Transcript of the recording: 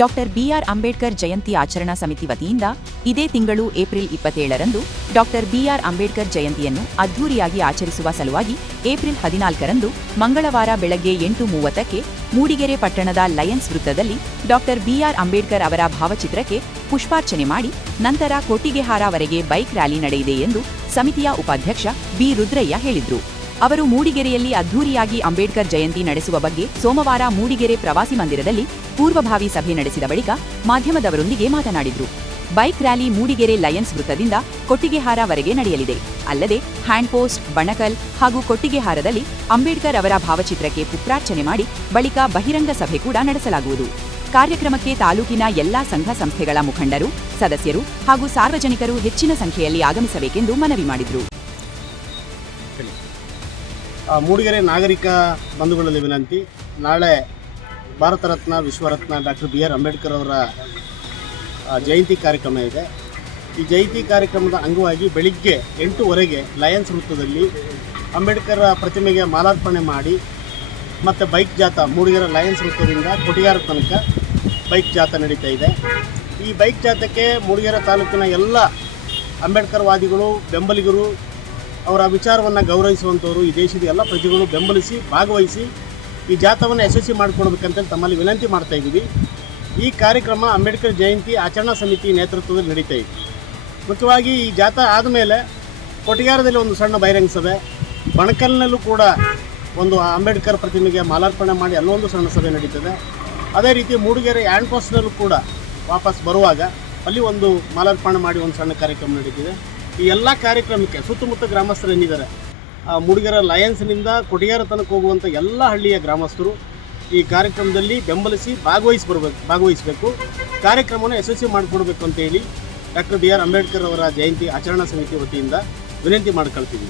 Doctor B R Ambedkar Jayanti ಆಚರಣಾ ಸಮಿತಿ ವತಿಯಿಂದ ಇದೇ ತಿಂಗಳು ಏಪ್ರಿಲ್ 27ರಂದು ಡಾಕ್ಟರ್ ಬಿಆರ್ ಅಂಬೇಡ್ಕರ್ ಜಯಂತಿಯನ್ನು ಅದ್ಧೂರಿಯಾಗಿ ಆಚರಿಸುವ ಸಲುವಾಗಿ ಏಪ್ರಿಲ್ 14ರಂದು ಮಂಗಳವಾರ ಬೆಳಗ್ಗೆ 8:30ಕ್ಕೆ ಮೂಡಿಗೆರೆ ಪಟ್ಟಣದ ಲಯನ್ಸ್ ವೃತ್ತದಲ್ಲಿ ಡಾಕ್ಟರ್ ಬಿಆರ್ ಅಂಬೇಡ್ಕರ್ ಅವರ ಭಾವಚಿತ್ರಕ್ಕೆ ಪುಷ್ಪಾರ್ಚನೆ ಮಾಡಿ ನಂತರ ಕೊಟ್ಟಿಗೆಹಾರವರೆಗೆ ಬೈಕ್ ರ್ಯಾಲಿ ನಡೆಯಿದೆ ಎಂದು ಸಮಿತಿಯ ಉಪಾಧ್ಯಕ್ಷ ಬಿ ರುದ್ರಯ್ಯ ಹೇಳಿದರು. ಅವರು ಮೂಡಿಗೆರೆಯಲ್ಲಿ ಅದ್ಧೂರಿಯಾಗಿ ಅಂಬೇಡ್ಕರ್ ಜಯಂತಿ ನಡೆಸುವ ಬಗ್ಗೆ ಸೋಮವಾರ ಮೂಡಿಗೆರೆ ಪ್ರವಾಸಿ ಮಂದಿರದಲ್ಲಿ ಪೂರ್ವಭಾವಿ ಸಭೆ ನಡೆಸಿದ ಬಳಿಕ ಮಾಧ್ಯಮದವರೊಂದಿಗೆ ಮಾತನಾಡಿದರು. ಬೈಕ್ ರ್ಯಾಲಿ ಮೂಡಿಗೆರೆ ಲಯನ್ಸ್ ವೃತ್ತದಿಂದ ಕೊಟ್ಟಿಗೆಹಾರವರೆಗೆ ನಡೆಯಲಿದೆ. ಅಲ್ಲದೆ ಹ್ಯಾಂಡ್ ಪೋಸ್ಟ್, ಬಣಕಲ್ ಹಾಗೂ ಕೊಟ್ಟಿಗೆಹಾರದಲ್ಲಿ ಅಂಬೇಡ್ಕರ್ ಅವರ ಭಾವಚಿತ್ರಕ್ಕೆ ಪುಷ್ಪಾರ್ಚನೆ ಮಾಡಿ ಬಳಿಕ ಬಹಿರಂಗ ಸಭೆ ಕೂಡ ನಡೆಸಲಾಗುವುದು. ಕಾರ್ಯಕ್ರಮಕ್ಕೆ ತಾಲೂಕಿನ ಎಲ್ಲಾ ಸಂಘ ಸಂಸ್ಥೆಗಳ ಮುಖಂಡರು, ಸದಸ್ಯರು ಹಾಗೂ ಸಾರ್ವಜನಿಕರು ಹೆಚ್ಚಿನ ಸಂಖ್ಯೆಯಲ್ಲಿ ಆಗಮಿಸಬೇಕೆಂದು ಮನವಿ ಮಾಡಿದರು. ಮೂಡಿಗೆರೆ ನಾಗರಿಕ ಬಂಧುಗಳಲ್ಲಿ ವಿನಂತಿ, ನಾಳೆ Bharat Ratna ವಿಶ್ವರತ್ನ doctor B R Ambedkar ಅವರ ಜಯಂತಿ ಕಾರ್ಯಕ್ರಮ ಇದೆ. ಈ ಜಯಂತಿ ಕಾರ್ಯಕ್ರಮದ ಅಂಗವಾಗಿ ಬೆಳಿಗ್ಗೆ 8:00ವರೆಗೆ ಲಯನ್ಸ್ ವೃತ್ತದಲ್ಲಿ ಅಂಬೇಡ್ಕರ್ ಪ್ರತಿಮೆಗೆ ಮಾಲಾರ್ಪಣೆ ಮಾಡಿ ಮತ್ತು ಬೈಕ್ ಜಾಥಾ ಮೂಡಿಗೆರೆ ಲಯನ್ಸ್ ವೃತ್ತದಿಂದ ಕೊಟ್ಟಿಗೆಹಾರ ತನಕ ಬೈಕ್ ಜಾಥಾ ನಡೀತಾ ಇದೆ. ಈ ಬೈಕ್ ಜಾಥಾಕ್ಕೆ ಮೂಡಿಗೆರೆ ತಾಲೂಕಿನ ಎಲ್ಲ ಅಂಬೇಡ್ಕರ್ ವಾದಿಗಳು, ಬೆಂಬಲಿಗರು, ಅವರ ವಿಚಾರವನ್ನು ಗೌರವಿಸುವಂಥವರು, ಈ ದೇಶದ ಎಲ್ಲ ಪ್ರಜೆಗಳು ಬೆಂಬಲಿಸಿ ಭಾಗವಹಿಸಿ ಈ ಜಾಥಾವನ್ನು ಯಶಸ್ವಿ ಮಾಡಿಕೊಡ್ಬೇಕಂತೇಳಿ ತಮ್ಮಲ್ಲಿ ವಿನಂತಿ ಮಾಡ್ತಾ ಇದ್ದೀವಿ. ಈ ಕಾರ್ಯಕ್ರಮ ಅಂಬೇಡ್ಕರ್ ಜಯಂತಿ ಆಚರಣಾ ಸಮಿತಿ ನೇತೃತ್ವದಲ್ಲಿ ನಡೀತಾ ಇದೆ. ಮುಖ್ಯವಾಗಿ ಈ ಜಾಥಾ ಆದಮೇಲೆ ಕೊಟ್ಟಿಗೆಹಾರದಲ್ಲಿ ಒಂದು ಸಣ್ಣ ಬಹಿರಂಗ ಸಭೆ, ಬಣಕಲ್ನಲ್ಲೂ ಕೂಡ ಒಂದು ಅಂಬೇಡ್ಕರ್ ಪ್ರತಿಮೆಗೆ ಮಾಲಾರ್ಪಣೆ ಮಾಡಿ ಅಲ್ಲೊಂದು ಸಣ್ಣ ಸಭೆ ನಡೀತದೆ. ಅದೇ ರೀತಿ ಮೂಡಿಗೆರೆ ಹ್ಯಾಂಡ್ ಪೋಸ್ಟ್ನಲ್ಲೂ ಕೂಡ ವಾಪಸ್ ಬರುವಾಗ ಅಲ್ಲಿ ಒಂದು ಮಾಲಾರ್ಪಣೆ ಮಾಡಿ ಒಂದು ಸಣ್ಣ ಕಾರ್ಯಕ್ರಮ ನಡೀತಿದೆ. ಈ ಎಲ್ಲ ಕಾರ್ಯಕ್ರಮಕ್ಕೆ ಸುತ್ತಮುತ್ತ ಗ್ರಾಮಸ್ಥರು ಏನಿದ್ದಾರೆ, ಮೂಡಿಗೆರೆ ಲಯನ್ಸ್ನಿಂದ ಕೊಟ್ಟಿಗೆಹಾರ ತನಕ ಹೋಗುವಂಥ ಎಲ್ಲ ಹಳ್ಳಿಯ ಗ್ರಾಮಸ್ಥರು ಈ ಕಾರ್ಯಕ್ರಮದಲ್ಲಿ ಬೆಂಬಲಿಸಿ ಭಾಗವಹಿಸಬೇಕು. ಕಾರ್ಯಕ್ರಮವನ್ನು ಯಶಸ್ವಿ ಮಾಡಿಕೊಡ್ಬೇಕು ಅಂತೇಳಿ ಡಾಕ್ಟರ್ ಬಿ ಆರ್ ಅಂಬೇಡ್ಕರ್ ಅವರ ಜಯಂತಿ ಆಚರಣಾ ಸಮಿತಿ ವತಿಯಿಂದ ವಿನಂತಿ ಮಾಡ್ಕೊಳ್ತೀವಿ.